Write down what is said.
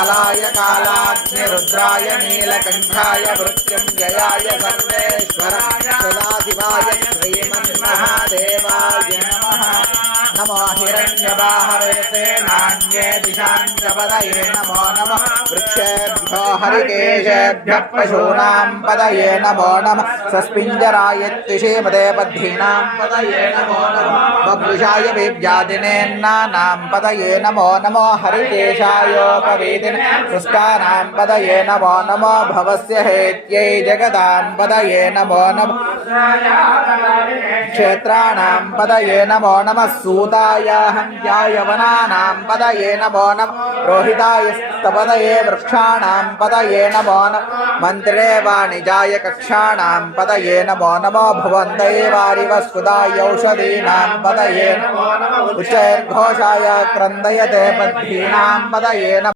कालाय कालाग्निरुद्राय नीलकण्ठाय मृत्युञ्जयाय सर्वेश्वराय सदाशिवाय श्रीमन्महादेवाय नमः। नमो हिरण्यबाहवे सेनान्ये दिशाञ्चपदये नमो नमः। वृक्षेभ्यो हरिकेशेभ्यः पशूनां पदये नमो नमः। सस्पिञ्जरायत्तिषीमते बद्धीनां पदये नमो नमः। बभ्रुषाय विव्यादिनेन्नानां पदये नमो नमो। हरिकेशायोपवीतिने सृष्टानां पदये नमो नमो। भवस्य हेत्यै जगदां पदये नमो नमः। क्षेत्राणां पदये नमो नमः। सूताय हन्त्याय वनानां पदये नमो नमः। रोहिताय स्तपदये वृक्षाणां पदये नमो नमः। मन्त्रे वाणिजाय कक्षाणां पदये नमो नमो। भुवन्तैवारिवस्कुदाय औषधीनां पदये नमो नमः। उच्चैर्घोषाय क्रन्दयते बद्धीनां पदये नमः।